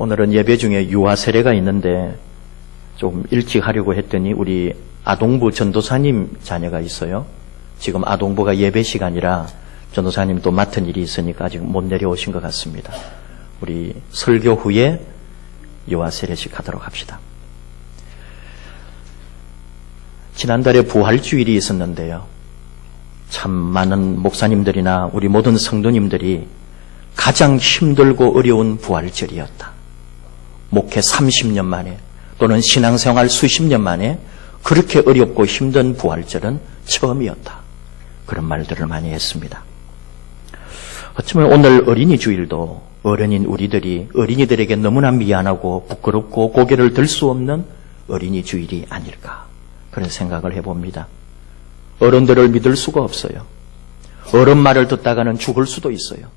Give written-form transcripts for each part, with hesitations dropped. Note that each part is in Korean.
오늘은 예배 중에 유아 세례가 있는데 좀 일찍 하려고 했더니 우리 아동부 전도사님 자녀가 있어요. 지금 아동부가 예배 시간이라 전도사님 또 맡은 일이 있으니까 아직 못 내려오신 것 같습니다. 우리 설교 후에 유아 세례식 하도록 합시다. 지난달에 부활주일이 있었는데요. 참 많은 목사님들이나 우리 모든 성도님들이 가장 힘들고 어려운 부활절이었다. 목회 30년 만에 또는 신앙생활 수십 년 만에 그렇게 어렵고 힘든 부활절은 처음이었다. 그런 말들을 많이 했습니다. 어쩌면 오늘 어린이 주일도 어른인 우리들이 어린이들에게 너무나 미안하고 부끄럽고 고개를 들 수 없는 어린이 주일이 아닐까 그런 생각을 해봅니다. 어른들을 믿을 수가 없어요. 어른 말을 듣다가는 죽을 수도 있어요.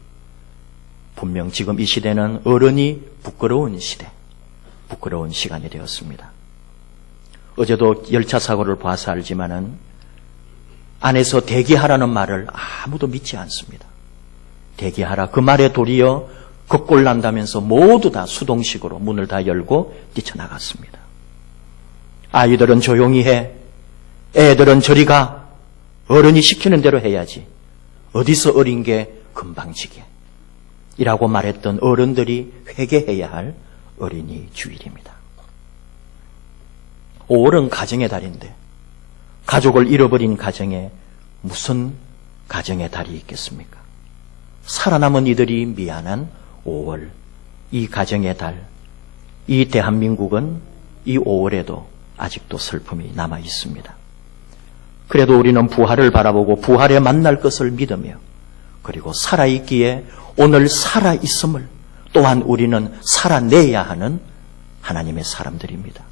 분명 지금 이 시대는 어른이 부끄러운 시대, 부끄러운 시간이 되었습니다. 어제도 열차 사고를 봐서 알지만은 안에서 대기하라는 말을 아무도 믿지 않습니다. 대기하라 그 말에 도리어 겁골난다면서 모두 다 수동식으로 문을 다 열고 뛰쳐나갔습니다. 아이들은 조용히 해, 애들은 저리 가, 어른이 시키는 대로 해야지, 어디서 어린 게 금방지게 이라고 말했던 어른들이 회개해야 할 어린이 주일입니다. 5월은 가정의 달인데 가족을 잃어버린 가정에 무슨 가정의 달이 있겠습니까? 살아남은 이들이 미안한 5월, 이 가정의 달, 이 대한민국은 이 5월에도 아직도 슬픔이 남아 있습니다. 그래도 우리는 부활을 바라보고 부활에 만날 것을 믿으며 그리고 살아있기에 오늘 살아있음을 또한 우리는 살아내야 하는 하나님의 사람들입니다.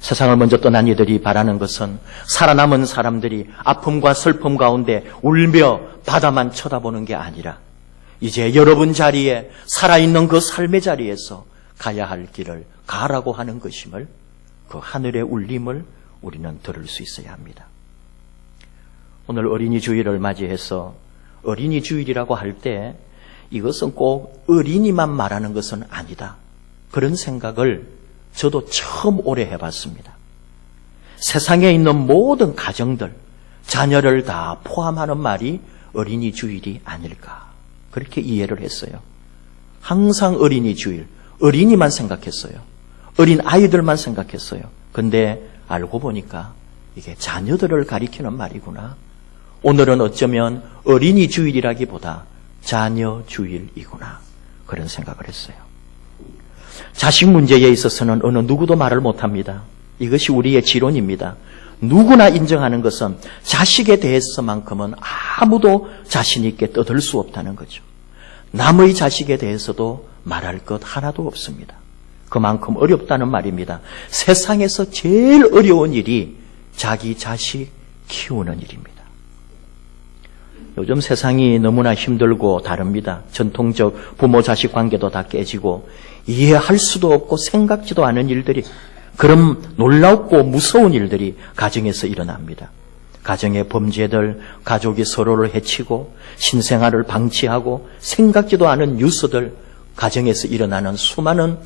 세상을 먼저 떠난 이들이 바라는 것은 살아남은 사람들이 아픔과 슬픔 가운데 울며 바다만 쳐다보는 게 아니라 이제 여러분 자리에 살아있는 그 삶의 자리에서 가야 할 길을 가라고 하는 것임을, 그 하늘의 울림을 우리는 들을 수 있어야 합니다. 오늘 어린이 주일을 맞이해서 어린이 주일이라고 할 때 이것은 꼭 어린이만 말하는 것은 아니다, 그런 생각을 저도 처음 올해 해봤습니다. 세상에 있는 모든 가정들, 자녀를 다 포함하는 말이 어린이 주일이 아닐까 그렇게 이해를 했어요. 항상 어린이 주일, 어린이만 생각했어요. 어린 아이들만 생각했어요. 근데 알고 보니까 이게 자녀들을 가리키는 말이구나. 오늘은 어쩌면 어린이 주일이라기보다 자녀 주일이구나 그런 생각을 했어요. 자식 문제에 있어서는 어느 누구도 말을 못합니다. 이것이 우리의 지론입니다. 누구나 인정하는 것은 자식에 대해서만큼은 아무도 자신 있게 떠들 수 없다는 거죠. 남의 자식에 대해서도 말할 것 하나도 없습니다. 그만큼 어렵다는 말입니다. 세상에서 제일 어려운 일이 자기 자식 키우는 일입니다. 요즘 세상이 너무나 힘들고 다릅니다. 전통적 부모-자식 관계도 다 깨지고 이해할 수도 없고 생각지도 않은 일들이, 그런 놀랍고 무서운 일들이 가정에서 일어납니다. 가정의 범죄들, 가족이 서로를 해치고 신생아를 방치하고 생각지도 않은 뉴스들, 가정에서 일어나는 수많은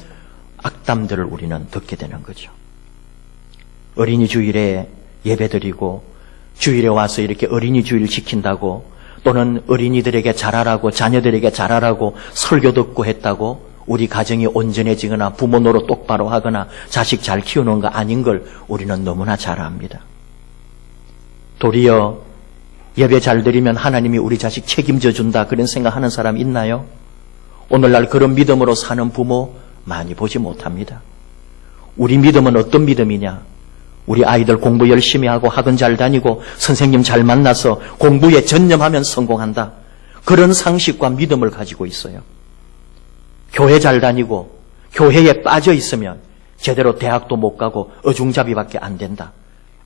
악담들을 우리는 듣게 되는 거죠. 어린이 주일에 예배드리고 주일에 와서 이렇게 어린이 주일 지킨다고, 또는 어린이들에게 잘하라고, 자녀들에게 잘하라고 설교 듣고 했다고 우리 가정이 온전해지거나 부모 노릇 똑바로 하거나 자식 잘 키우는 거 아닌 걸 우리는 너무나 잘 압니다. 도리어 예배 잘 드리면 하나님이 우리 자식 책임져 준다 그런 생각하는 사람 있나요? 오늘날 그런 믿음으로 사는 부모 많이 보지 못합니다. 우리 믿음은 어떤 믿음이냐? 우리 아이들 공부 열심히 하고 학원 잘 다니고 선생님 잘 만나서 공부에 전념하면 성공한다, 그런 상식과 믿음을 가지고 있어요. 교회 잘 다니고 교회에 빠져 있으면 제대로 대학도 못 가고 어중잡이밖에 안 된다,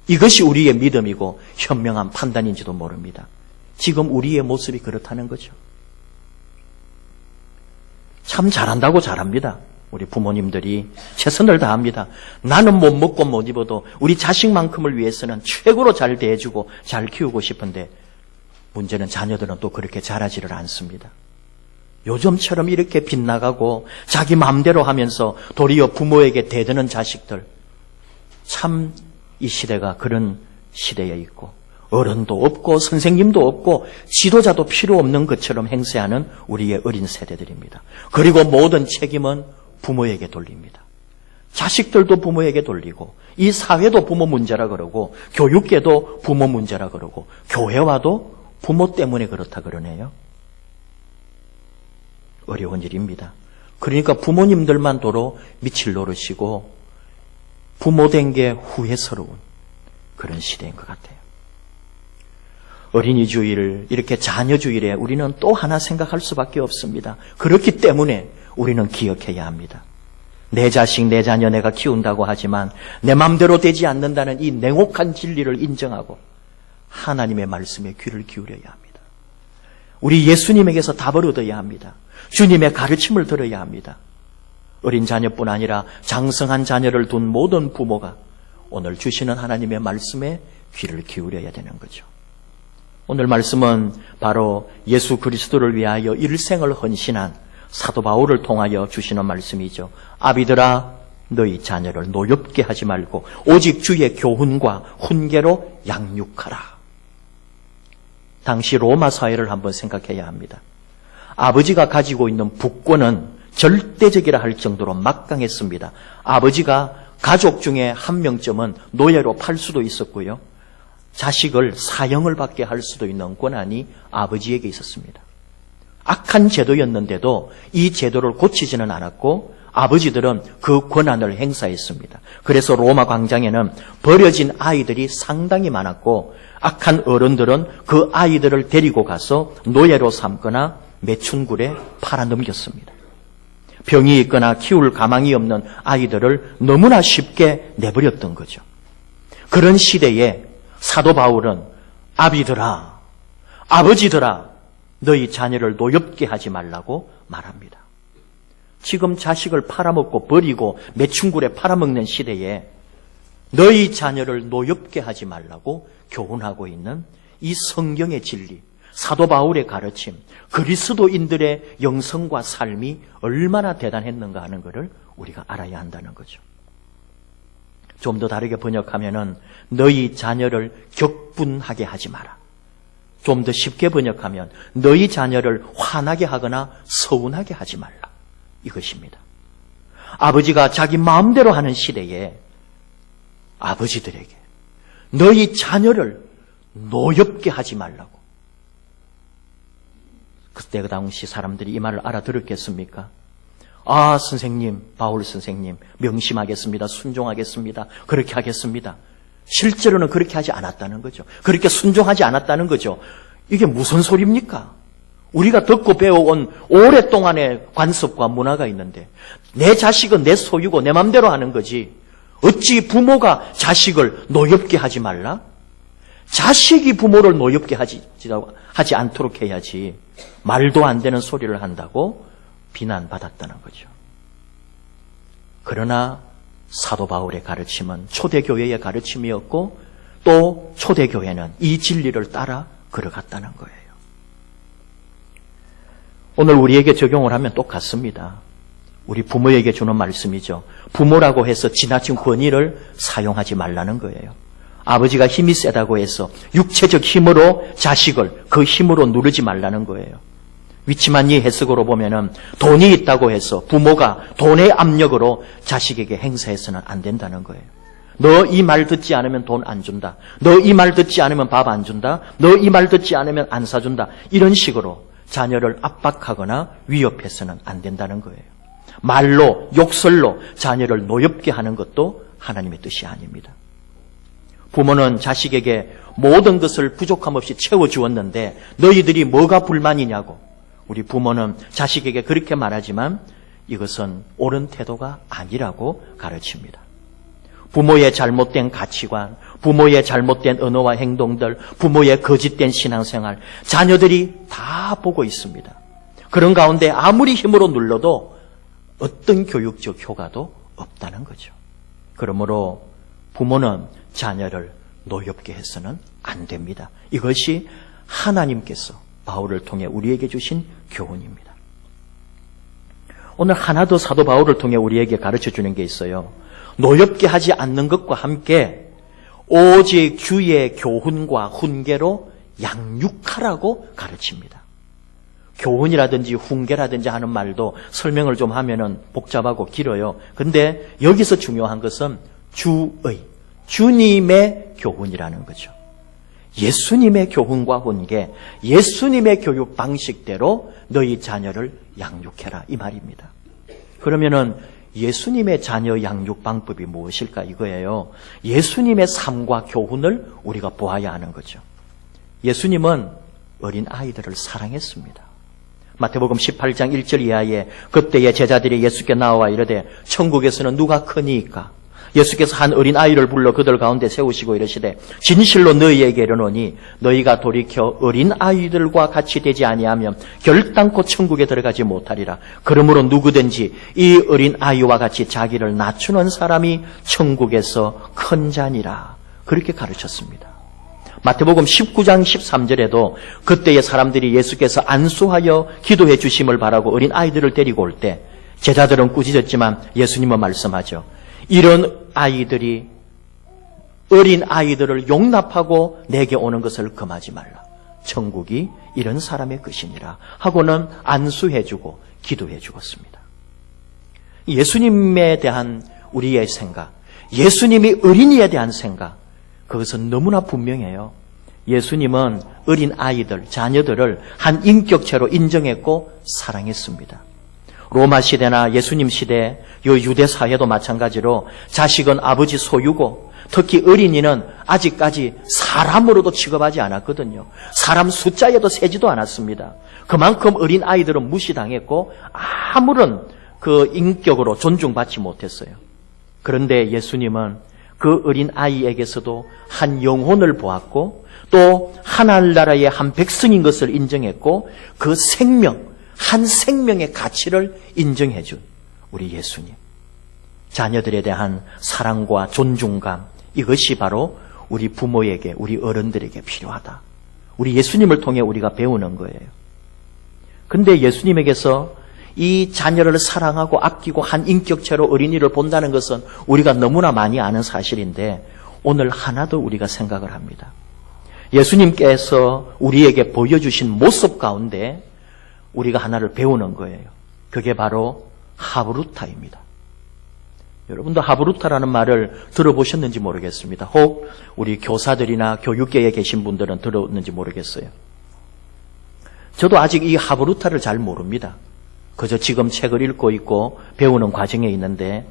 이것이 우리의 믿음이고 현명한 판단인지도 모릅니다. 지금 우리의 모습이 그렇다는 거죠. 참 잘한다고 잘합니다. 우리 부모님들이 최선을 다합니다. 나는 못 먹고 못 입어도 우리 자식만큼을 위해서는 최고로 잘 대해주고 잘 키우고 싶은데 문제는 자녀들은 또 그렇게 잘하지를 않습니다. 요즘처럼 이렇게 빗나가고 자기 마음대로 하면서 도리어 부모에게 대드는 자식들, 참 이 시대가 그런 시대에 있고 어른도 없고 선생님도 없고 지도자도 필요 없는 것처럼 행세하는 우리의 어린 세대들입니다. 그리고 모든 책임은 부모에게 돌립니다. 자식들도 부모에게 돌리고 이 사회도 부모 문제라 그러고 교육계도 부모 문제라 그러고 교회와도 부모 때문에 그렇다 그러네요. 어려운 일입니다. 그러니까 부모님들만 도로 미칠 노릇이고 부모 된 게 후회스러운 그런 시대인 것 같아요. 어린이 주의를 이렇게 자녀 주일에 우리는 또 하나 생각할 수밖에 없습니다. 그렇기 때문에 우리는 기억해야 합니다. 내 자식, 내 자녀 내가 키운다고 하지만 내 마음대로 되지 않는다는 이 냉혹한 진리를 인정하고 하나님의 말씀에 귀를 기울여야 합니다. 우리 예수님에게서 답을 얻어야 합니다. 주님의 가르침을 들어야 합니다. 어린 자녀뿐 아니라 장성한 자녀를 둔 모든 부모가 오늘 주시는 하나님의 말씀에 귀를 기울여야 되는 거죠. 오늘 말씀은 바로 예수 그리스도를 위하여 일생을 헌신한 사도 바울을 통하여 주시는 말씀이죠. 아비들아 너희 자녀를 노엽게 하지 말고 오직 주의 교훈과 훈계로 양육하라. 당시 로마 사회를 한번 생각해야 합니다. 아버지가 가지고 있는 부권은 절대적이라 할 정도로 막강했습니다. 아버지가 가족 중에 한 명쯤은 노예로 팔 수도 있었고요. 자식을 사형을 받게 할 수도 있는 권한이 아버지에게 있었습니다. 악한 제도였는데도 이 제도를 고치지는 않았고 아버지들은 그 권한을 행사했습니다. 그래서 로마 광장에는 버려진 아이들이 상당히 많았고 악한 어른들은 그 아이들을 데리고 가서 노예로 삼거나 매춘굴에 팔아넘겼습니다. 병이 있거나 키울 가망이 없는 아이들을 너무나 쉽게 내버렸던 거죠. 그런 시대에 사도 바울은 아비들아, 아버지들아 너희 자녀를 노엽게 하지 말라고 말합니다. 지금 자식을 팔아먹고 버리고 매춘굴에 팔아먹는 시대에 너희 자녀를 노엽게 하지 말라고 교훈하고 있는 이 성경의 진리, 사도 바울의 가르침, 그리스도인들의 영성과 삶이 얼마나 대단했는가 하는 것을 우리가 알아야 한다는 거죠. 좀 더 다르게 번역하면은 너희 자녀를 격분하게 하지 마라. 좀 더 쉽게 번역하면 너희 자녀를 화나게 하거나 서운하게 하지 말라. 이것입니다. 아버지가 자기 마음대로 하는 시대에 아버지들에게 너희 자녀를 노엽게 하지 말라고. 그때 그 당시 사람들이 이 말을 알아들었겠습니까? 아, 선생님, 바울 선생님, 명심하겠습니다. 순종하겠습니다. 그렇게 하겠습니다. 실제로는 그렇게 하지 않았다는 거죠. 그렇게 순종하지 않았다는 거죠. 이게 무슨 소리입니까? 우리가 듣고 배워온 오랫동안의 관습과 문화가 있는데 내 자식은 내 소유고 내 맘대로 하는 거지 어찌 부모가 자식을 노엽게 하지 말라? 자식이 부모를 노엽게 하지 않도록 해야지 말도 안 되는 소리를 한다고 비난받았다는 거죠. 그러나 사도 바울의 가르침은 초대교회의 가르침이었고 또 초대교회는 이 진리를 따라 걸어갔다는 거예요. 오늘 우리에게 적용을 하면 똑같습니다. 우리 부모에게 주는 말씀이죠. 부모라고 해서 지나친 권위를 사용하지 말라는 거예요. 아버지가 힘이 세다고 해서 육체적 힘으로 자식을 그 힘으로 누르지 말라는 거예요. 위치만 이 해석으로 보면은 돈이 있다고 해서 부모가 돈의 압력으로 자식에게 행사해서는 안 된다는 거예요. 너 이 말 듣지 않으면 돈 안 준다. 너 이 말 듣지 않으면 밥 안 준다. 너 이 말 듣지 않으면 안 사준다. 이런 식으로 자녀를 압박하거나 위협해서는 안 된다는 거예요. 말로, 욕설로 자녀를 노엽게 하는 것도 하나님의 뜻이 아닙니다. 부모는 자식에게 모든 것을 부족함 없이 채워주었는데 너희들이 뭐가 불만이냐고. 우리 부모는 자식에게 그렇게 말하지만 이것은 옳은 태도가 아니라고 가르칩니다. 부모의 잘못된 가치관, 부모의 잘못된 언어와 행동들, 부모의 거짓된 신앙생활, 자녀들이 다 보고 있습니다. 그런 가운데 아무리 힘으로 눌러도 어떤 교육적 효과도 없다는 거죠. 그러므로 부모는 자녀를 노엽게 해서는 안 됩니다. 이것이 하나님께서 바울을 통해 우리에게 주신 교훈입니다. 오늘 하나 더 사도 바울을 통해 우리에게 가르쳐 주는 게 있어요. 노엽게 하지 않는 것과 함께 오직 주의 교훈과 훈계로 양육하라고 가르칩니다. 교훈이라든지 훈계라든지 하는 말도 설명을 좀 하면은 복잡하고 길어요. 근데 여기서 중요한 것은 주님의 교훈이라는 거죠. 예수님의 교훈과 훈계, 예수님의 교육 방식대로 너희 자녀를 양육해라, 이 말입니다. 그러면은 예수님의 자녀 양육 방법이 무엇일까, 이거예요. 예수님의 삶과 교훈을 우리가 보아야 하는 거죠. 예수님은 어린 아이들을 사랑했습니다. 마태복음 18장 1절 이하에 그때의 제자들이 예수께 나와 이르되 천국에서는 누가 크니까? 예수께서 한 어린 아이를 불러 그들 가운데 세우시고 이르시되 진실로 너희에게 이르노니 너희가 돌이켜 어린 아이들과 같이 되지 아니하면 결단코 천국에 들어가지 못하리라. 그러므로 누구든지 이 어린 아이와 같이 자기를 낮추는 사람이 천국에서 큰 자니라. 그렇게 가르쳤습니다. 마태복음 19장 13절에도 그때의 사람들이 예수께서 안수하여 기도해 주심을 바라고 어린 아이들을 데리고 올 때 제자들은 꾸짖었지만 예수님은 말씀하죠. 이런 아이들이 어린 아이들을 용납하고 내게 오는 것을 금하지 말라. 천국이 이런 사람의 것이니라 하고는 안수해 주고 기도해 주었습니다. 예수님에 대한 우리의 생각, 예수님이 어린이에 대한 생각, 그것은 너무나 분명해요. 예수님은 어린 아이들, 자녀들을 한 인격체로 인정했고 사랑했습니다. 로마 시대나 예수님 시대, 요 유대 사회도 마찬가지로 자식은 아버지 소유고 특히 어린이는 아직까지 사람으로도 취급하지 않았거든요. 사람 숫자에도 세지도 않았습니다. 그만큼 어린 아이들은 무시당했고 아무런 그 인격으로 존중받지 못했어요. 그런데 예수님은 그 어린 아이에게서도 한 영혼을 보았고 또 하늘나라의 한 백성인 것을 인정했고 그 생명, 한 생명의 가치를 인정해 준 우리 예수님. 자녀들에 대한 사랑과 존중감, 이것이 바로 우리 부모에게, 우리 어른들에게 필요하다. 우리 예수님을 통해 우리가 배우는 거예요. 근데 예수님에게서 이 자녀를 사랑하고 아끼고 한 인격체로 어린이를 본다는 것은 우리가 너무나 많이 아는 사실인데 오늘 하나 더 우리가 생각을 합니다. 예수님께서 우리에게 보여주신 모습 가운데 우리가 하나를 배우는 거예요. 그게 바로 하브루타입니다. 여러분도 하브루타라는 말을 들어보셨는지 모르겠습니다. 혹 우리 교사들이나 교육계에 계신 분들은 들었는지 모르겠어요. 저도 아직 이 하브루타를 잘 모릅니다. 그저 지금 책을 읽고 있고 배우는 과정에 있는데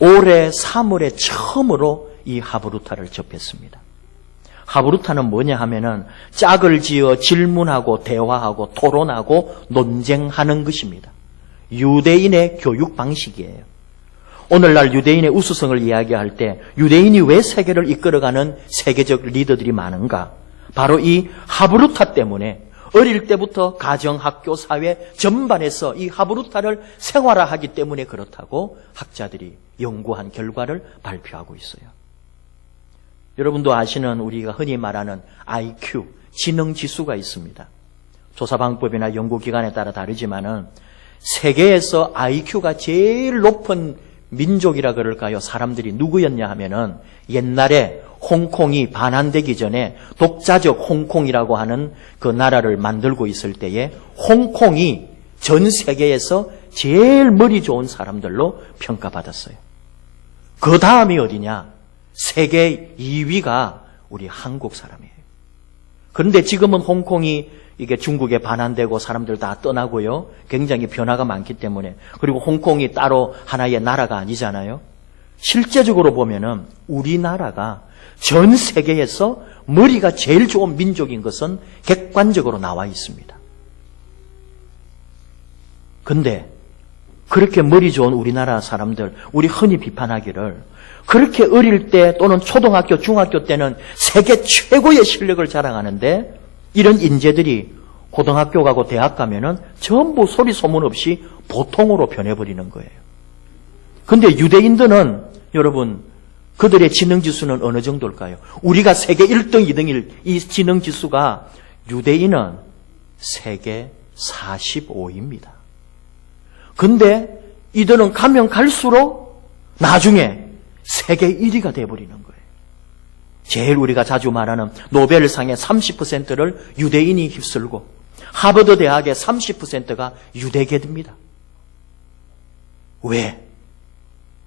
올해 3월에 처음으로 이 하브루타를 접했습니다. 하브루타는 뭐냐 하면은 짝을 지어 질문하고 대화하고 토론하고 논쟁하는 것입니다. 유대인의 교육 방식이에요. 오늘날 유대인의 우수성을 이야기할 때 유대인이 왜 세계를 이끌어가는 세계적 리더들이 많은가? 바로 이 하브루타 때문에 어릴 때부터 가정, 학교, 사회 전반에서 이 하브루타를 생활화하기 때문에 그렇다고 학자들이 연구한 결과를 발표하고 있어요. 여러분도 아시는 우리가 흔히 말하는 IQ, 지능지수가 있습니다. 조사방법이나 연구기관에 따라 다르지만은 세계에서 IQ가 제일 높은 민족이라 그럴까요? 사람들이 누구였냐 하면은 옛날에 홍콩이 반환되기 전에 독자적 홍콩이라고 하는 그 나라를 만들고 있을 때에 홍콩이 전 세계에서 제일 머리 좋은 사람들로 평가받았어요. 그 다음이 어디냐? 세계 2위가 우리 한국 사람이에요. 그런데 지금은 홍콩이 이게 중국에 반환되고 사람들 다 떠나고요. 굉장히 변화가 많기 때문에. 그리고 홍콩이 따로 하나의 나라가 아니잖아요. 실제적으로 보면은 우리나라가 전 세계에서 머리가 제일 좋은 민족인 것은 객관적으로 나와 있습니다. 근데 그렇게 머리 좋은 우리나라 사람들, 우리 흔히 비판하기를 그렇게 어릴 때 또는 초등학교, 중학교 때는 세계 최고의 실력을 자랑하는데 이런 인재들이 고등학교 가고 대학 가면은 전부 소리 소문 없이 보통으로 변해버리는 거예요. 근데 유대인들은 여러분 그들의 지능지수는 어느 정도일까요? 우리가 세계 1등, 2등일 이 지능지수가 유대인은 세계 45위입니다. 근데 이들은 가면 갈수록 나중에 세계 1위가 돼버리는 거예요. 제일 우리가 자주 말하는 노벨상의 30%를 유대인이 휩쓸고 하버드 대학의 30%가 유대계입니다. 왜?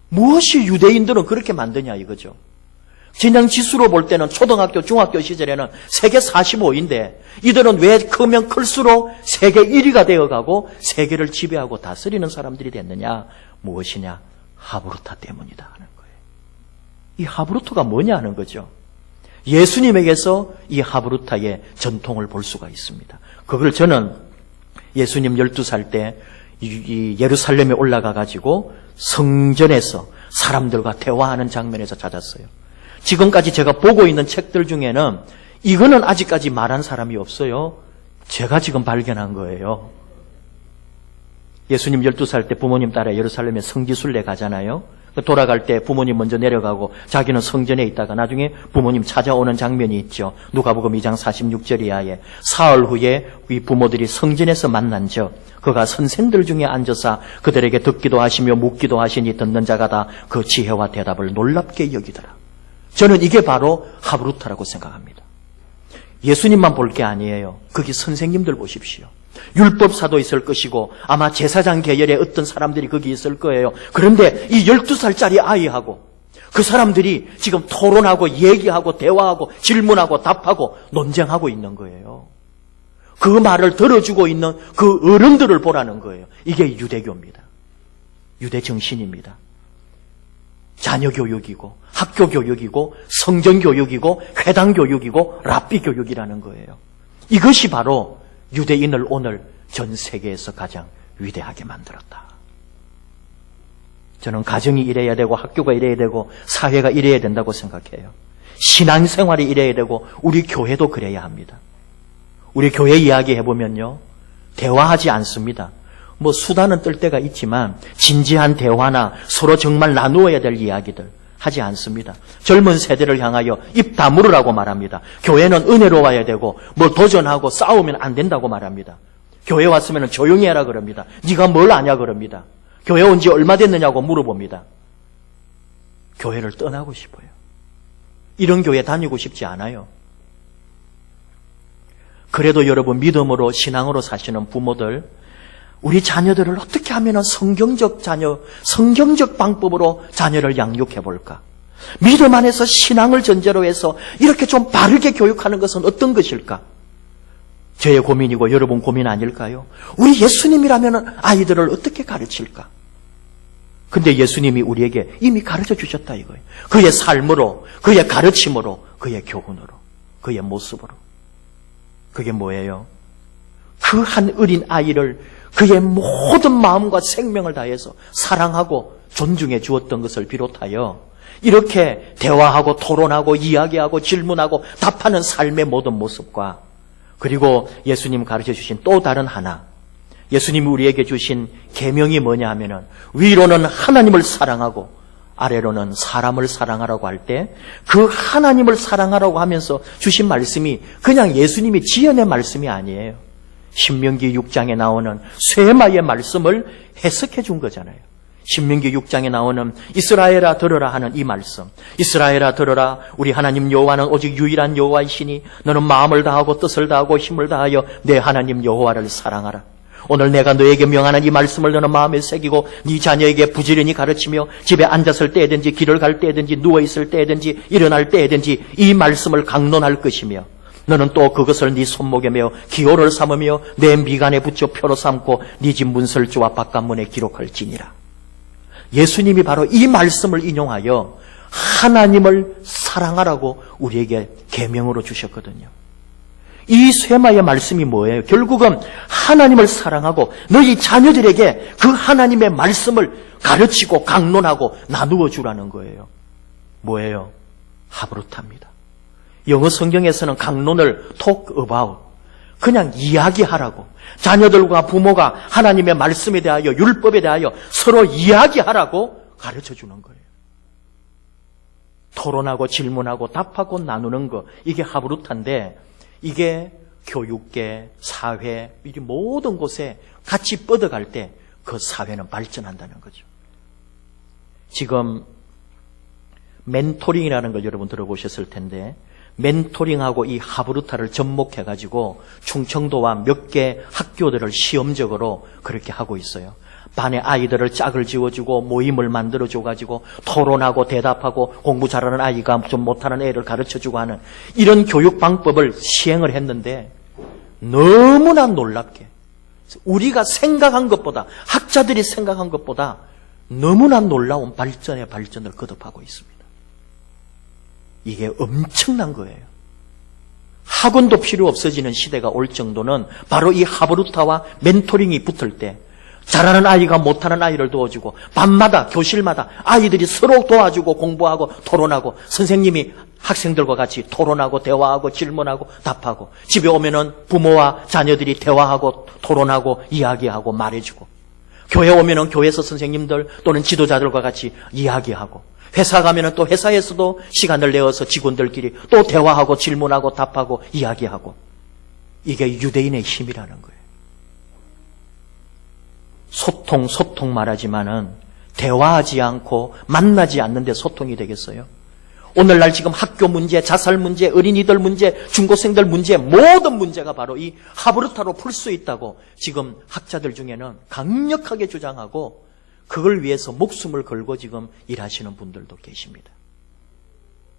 무엇이 유대인들은 그렇게 만드냐 이거죠. 그냥 지수로 볼 때는 초등학교, 중학교 시절에는 세계 45인데 이들은 왜 크면 클수록 세계 1위가 되어가고 세계를 지배하고 다스리는 사람들이 됐느냐? 무엇이냐? 하브루타 때문이다 하는 거예요. 이 하브루타가 뭐냐 하는 거죠. 예수님에게서 이 하브루타의 전통을 볼 수가 있습니다. 그걸 저는 예수님 12살 때 이 예루살렘에 올라가 가지고 성전에서 사람들과 대화하는 장면에서 찾았어요. 지금까지 제가 보고 있는 책들 중에는 이거는 아직까지 말한 사람이 없어요. 제가 지금 발견한 거예요. 예수님 12살 때 부모님 따라 예루살렘에 성지순례 가잖아요. 돌아갈 때 부모님 먼저 내려가고 자기는 성전에 있다가 나중에 부모님 찾아오는 장면이 있죠. 누가복음 2장 46절 이하에 사흘 후에 이 부모들이 성전에서 만난 적 그가 선생들 중에 앉아서 그들에게 듣기도 하시며 묻기도 하시니 듣는 자가 다 그 지혜와 대답을 놀랍게 여기더라. 저는 이게 바로 하브루타라고 생각합니다. 예수님만 볼 게 아니에요. 거기 선생님들 보십시오. 율법사도 있을 것이고 아마 제사장 계열의 어떤 사람들이 거기 있을 거예요. 그런데 이 12살짜리 아이하고 그 사람들이 지금 토론하고 얘기하고 대화하고 질문하고 답하고 논쟁하고 있는 거예요. 그 말을 들어주고 있는 그 어른들을 보라는 거예요. 이게 유대교입니다. 유대 정신입니다. 자녀 교육이고 학교 교육이고 성전 교육이고 회당 교육이고 랍비 교육이라는 거예요. 이것이 바로 유대인을 오늘 전 세계에서 가장 위대하게 만들었다. 저는 가정이 이래야 되고 학교가 이래야 되고 사회가 이래야 된다고 생각해요. 신앙생활이 이래야 되고 우리 교회도 그래야 합니다. 우리 교회 이야기 해보면요, 대화하지 않습니다. 뭐 수다는 떨 때가 있지만 진지한 대화나 서로 정말 나누어야 될 이야기들 하지 않습니다. 젊은 세대를 향하여 입 다물으라고 말합니다. 교회는 은혜로 와야 되고 뭐 도전하고 싸우면 안 된다고 말합니다. 교회 왔으면 조용히 해라 그럽니다. 네가 뭘 아냐 그럽니다. 교회 온 지 얼마 됐느냐고 물어봅니다. 교회를 떠나고 싶어요. 이런 교회 다니고 싶지 않아요. 그래도 여러분, 믿음으로 신앙으로 사시는 부모들, 우리 자녀들을 어떻게 하면 성경적 방법으로 자녀를 양육해 볼까? 믿음 안에서 신앙을 전제로 해서 이렇게 좀 바르게 교육하는 것은 어떤 것일까? 저의 고민이고 여러분 고민 아닐까요? 우리 예수님이라면 아이들을 어떻게 가르칠까? 근데 예수님이 우리에게 이미 가르쳐 주셨다 이거예요. 그의 삶으로, 그의 가르침으로, 그의 교훈으로, 그의 모습으로. 그게 뭐예요? 그 한 어린 아이를 그의 모든 마음과 생명을 다해서 사랑하고 존중해 주었던 것을 비롯하여 이렇게 대화하고 토론하고 이야기하고 질문하고 답하는 삶의 모든 모습과, 그리고 예수님 가르쳐 주신 또 다른 하나, 예수님이 우리에게 주신 계명이 뭐냐 하면은 위로는 하나님을 사랑하고 아래로는 사람을 사랑하라고 할 때 그 하나님을 사랑하라고 하면서 주신 말씀이 그냥 예수님이 지어낸 말씀이 아니에요. 신명기 6장에 나오는 쇠마의 말씀을 해석해 준 거잖아요. 신명기 6장에 나오는 이스라엘아 들으라 하는 이 말씀. 이스라엘아 들으라, 우리 하나님 여호와는 오직 유일한 여호와이시니 너는 마음을 다하고 뜻을 다하고 힘을 다하여 내 하나님 여호와를 사랑하라. 오늘 내가 너에게 명하는 이 말씀을 너는 마음에 새기고 네 자녀에게 부지런히 가르치며 집에 앉았을 때든지 길을 갈 때든지 누워있을 때든지 일어날 때든지 이 말씀을 강론할 것이며 너는 또 그것을 네 손목에 메어 기호를 삼으며 내 미간에 붙여 표로 삼고 네 집 문설주와 바깥문에 기록할지니라. 예수님이 바로 이 말씀을 인용하여 하나님을 사랑하라고 우리에게 계명으로 주셨거든요. 이 쇠마의 말씀이 뭐예요? 결국은 하나님을 사랑하고 너희 자녀들에게 그 하나님의 말씀을 가르치고 강론하고 나누어 주라는 거예요. 뭐예요? 하브루타입니다. 영어 성경에서는 강론을 talk about, 그냥 이야기하라고, 자녀들과 부모가 하나님의 말씀에 대하여 율법에 대하여 서로 이야기하라고 가르쳐 주는 거예요. 토론하고 질문하고 답하고 나누는 거, 이게 하브루타인데 이게 교육계, 사회, 이 모든 곳에 같이 뻗어갈 때 그 사회는 발전한다는 거죠. 지금 멘토링이라는 걸 여러분 들어보셨을 텐데, 멘토링하고 이 하브루타를 접목해가지고 충청도와 몇 개 학교들을 시험적으로 그렇게 하고 있어요. 반에 아이들을 짝을 지어주고 모임을 만들어줘가지고 토론하고 대답하고 공부 잘하는 아이가 좀 못하는 애를 가르쳐주고 하는 이런 교육 방법을 시행을 했는데, 너무나 놀랍게 우리가 생각한 것보다, 학자들이 생각한 것보다 너무나 놀라운 발전의 발전을 거듭하고 있습니다. 이게 엄청난 거예요. 학원도 필요 없어지는 시대가 올 정도는 바로 이 하브루타와 멘토링이 붙을 때, 잘하는 아이가 못하는 아이를 도와주고, 밤마다 교실마다 아이들이 서로 도와주고 공부하고 토론하고, 선생님이 학생들과 같이 토론하고 대화하고 질문하고 답하고, 집에 오면은 부모와 자녀들이 대화하고 토론하고 이야기하고 말해주고, 교회 오면은 교회에서 선생님들 또는 지도자들과 같이 이야기하고, 회사 가면은 또 회사에서도 시간을 내어서 직원들끼리 또 대화하고 질문하고 답하고 이야기하고. 이게 유대인의 힘이라는 거예요. 소통 말하지만은 대화하지 않고 만나지 않는데 소통이 되겠어요? 오늘날 지금 학교 문제, 자살 문제, 어린이들 문제, 중고생들 문제, 모든 문제가 바로 이 하브루타로 풀 수 있다고 지금 학자들 중에는 강력하게 주장하고, 그걸 위해서 목숨을 걸고 지금 일하시는 분들도 계십니다.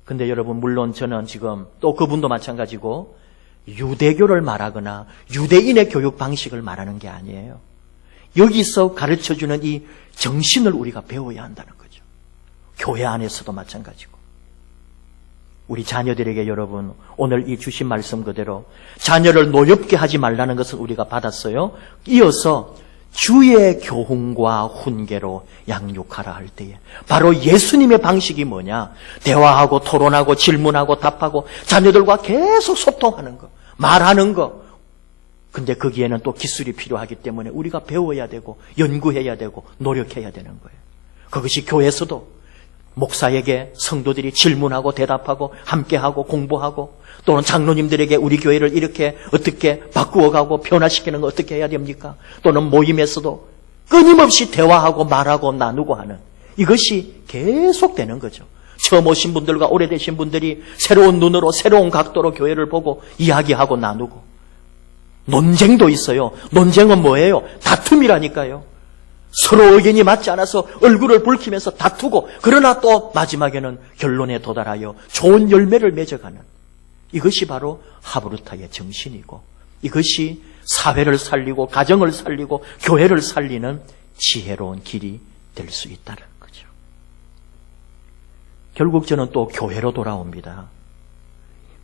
근데 여러분, 물론 저는 지금 또 그분도 마찬가지고 유대교를 말하거나 유대인의 교육 방식을 말하는 게 아니에요. 여기서 가르쳐주는 이 정신을 우리가 배워야 한다는 거죠. 교회 안에서도 마찬가지고. 우리 자녀들에게 여러분, 오늘 이 주신 말씀 그대로 자녀를 노엽게 하지 말라는 것을 우리가 받았어요. 이어서 주의 교훈과 훈계로 양육하라 할 때에 바로 예수님의 방식이 뭐냐? 대화하고 토론하고 질문하고 답하고 자녀들과 계속 소통하는 거, 말하는 거. 근데 거기에는 또 기술이 필요하기 때문에 우리가 배워야 되고 연구해야 되고 노력해야 되는 거예요. 그것이 교회에서도 목사에게 성도들이 질문하고 대답하고 함께하고 공부하고, 또는 장로님들에게 우리 교회를 이렇게 어떻게 바꾸어가고 변화시키는 거 어떻게 해야 됩니까? 또는 모임에서도 끊임없이 대화하고 말하고 나누고 하는, 이것이 계속되는 거죠. 처음 오신 분들과 오래되신 분들이 새로운 눈으로 새로운 각도로 교회를 보고 이야기하고 나누고. 논쟁도 있어요. 논쟁은 뭐예요? 다툼이라니까요. 서로 의견이 맞지 않아서 얼굴을 붉히면서 다투고, 그러나 또 마지막에는 결론에 도달하여 좋은 열매를 맺어가는, 이것이 바로 하브루타의 정신이고, 이것이 사회를 살리고 가정을 살리고 교회를 살리는 지혜로운 길이 될 수 있다는 거죠. 결국 저는 또 교회로 돌아옵니다.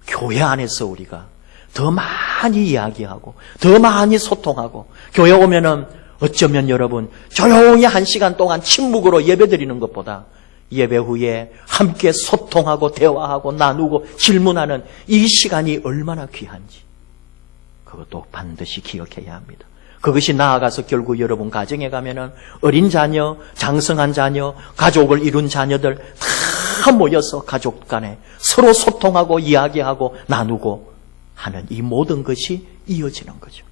교회 안에서 우리가 더 많이 이야기하고 더 많이 소통하고, 교회 오면은 어쩌면 여러분 조용히 1시간 동안 침묵으로 예배드리는 것보다 예배 후에 함께 소통하고 대화하고 나누고 질문하는 이 시간이 얼마나 귀한지, 그것도 반드시 기억해야 합니다. 그것이 나아가서 결국 여러분 가정에 가면은 어린 자녀, 장성한 자녀, 가족을 이룬 자녀들 다 모여서 가족 간에 서로 소통하고 이야기하고 나누고 하는 이 모든 것이 이어지는 거죠.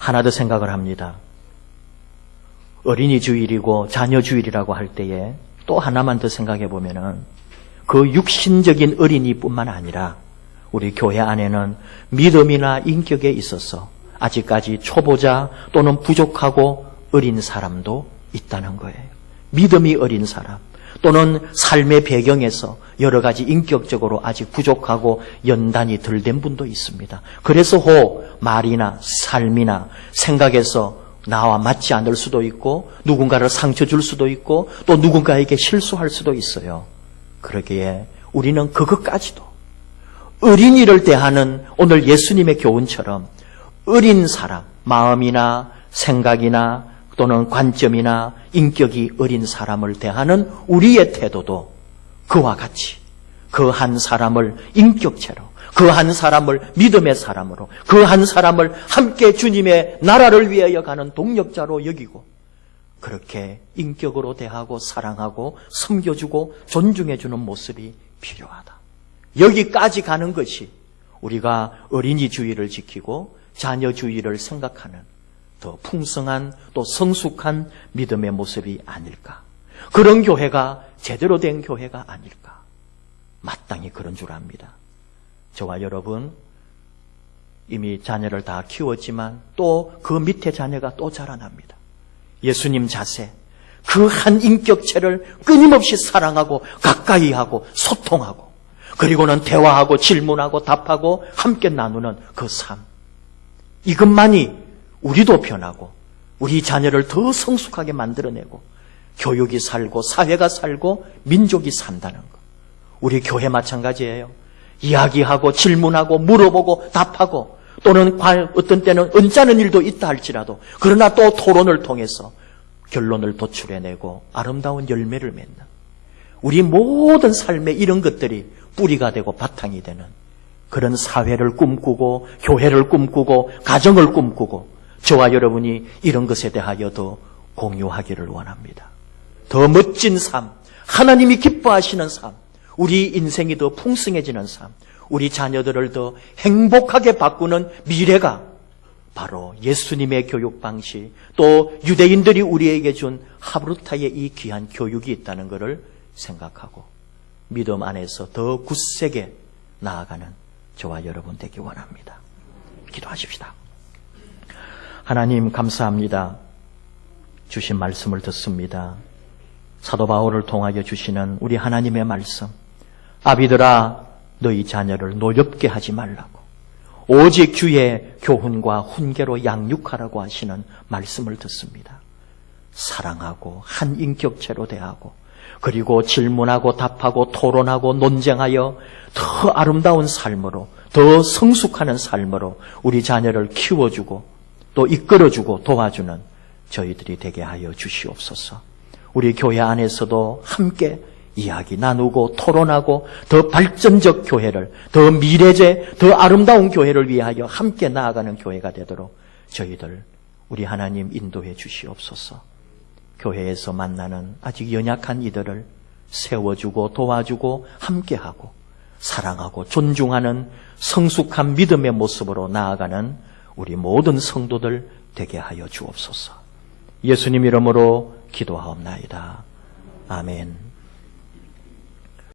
하나 더 생각을 합니다. 어린이 주일이고 자녀 주일이라고 할 때에 또 하나만 더 생각해 보면은, 그 육신적인 어린이뿐만 아니라 우리 교회 안에는 믿음이나 인격에 있어서 아직까지 초보자 또는 부족하고 어린 사람도 있다는 거예요. 믿음이 어린 사람, 또는 삶의 배경에서 여러 가지 인격적으로 아직 부족하고 연단이 덜 된 분도 있습니다. 그래서 말이나 삶이나 생각에서 나와 맞지 않을 수도 있고, 누군가를 상처 줄 수도 있고, 또 누군가에게 실수할 수도 있어요. 그러기에 우리는 그것까지도 어린이를 대하는 오늘 예수님의 교훈처럼 어린 사람, 마음이나 생각이나 또는 관점이나 인격이 어린 사람을 대하는 우리의 태도도 그와 같이 그 한 사람을 인격체로, 그 한 사람을 믿음의 사람으로, 그 한 사람을 함께 주님의 나라를 위하여 가는 동력자로 여기고, 그렇게 인격으로 대하고 사랑하고 섬겨주고 존중해주는 모습이 필요하다. 여기까지 가는 것이 우리가 어린이 주의를 지키고 자녀 주의를 생각하는 더 풍성한 또 성숙한 믿음의 모습이 아닐까. 그런 교회가 제대로 된 교회가 아닐까. 마땅히 그런 줄 압니다. 저와 여러분 이미 자녀를 다 키웠지만 또 그 밑에 자녀가 또 자라납니다. 예수님 자세, 그 한 인격체를 끊임없이 사랑하고 가까이 하고 소통하고 그리고는 대화하고 질문하고 답하고 함께 나누는 그 삶. 이것만이 우리도 변하고 우리 자녀를 더 성숙하게 만들어내고 교육이 살고 사회가 살고 민족이 산다는 것. 우리 교회 마찬가지예요. 이야기하고 질문하고 물어보고 답하고 또는 어떤 때는 언짢은 일도 있다 할지라도 그러나 또 토론을 통해서 결론을 도출해내고 아름다운 열매를 맺는 우리 모든 삶에 이런 것들이 뿌리가 되고 바탕이 되는 그런 사회를 꿈꾸고 교회를 꿈꾸고 가정을 꿈꾸고 저와 여러분이 이런 것에 대하여 더 공유하기를 원합니다. 더 멋진 삶, 하나님이 기뻐하시는 삶, 우리 인생이 더 풍성해지는 삶, 우리 자녀들을 더 행복하게 바꾸는 미래가 바로 예수님의 교육 방식, 또 유대인들이 우리에게 준 하브루타의 이 귀한 교육이 있다는 것을 생각하고 믿음 안에서 더 굳세게 나아가는 저와 여러분 되기 원합니다. 기도하십시다. 하나님 감사합니다. 주신 말씀을 듣습니다. 사도 바울을 통하여 주시는 우리 하나님의 말씀. 아비들아 너희 자녀를 노엽게 하지 말라고 오직 주의 교훈과 훈계로 양육하라고 하시는 말씀을 듣습니다. 사랑하고 한 인격체로 대하고 그리고 질문하고 답하고 토론하고 논쟁하여 더 아름다운 삶으로 더 성숙하는 삶으로 우리 자녀를 키워주고 또 이끌어주고 도와주는 저희들이 되게 하여 주시옵소서. 우리 교회 안에서도 함께 이야기 나누고 토론하고 더 발전적 교회를, 더 미래제, 더 아름다운 교회를 위하여 함께 나아가는 교회가 되도록 저희들 우리 하나님 인도해 주시옵소서. 교회에서 만나는 아직 연약한 이들을 세워주고 도와주고 함께하고 사랑하고 존중하는 성숙한 믿음의 모습으로 나아가는 우리 모든 성도들 되게 하여 주옵소서. 예수님 이름으로 기도하옵나이다. 아멘.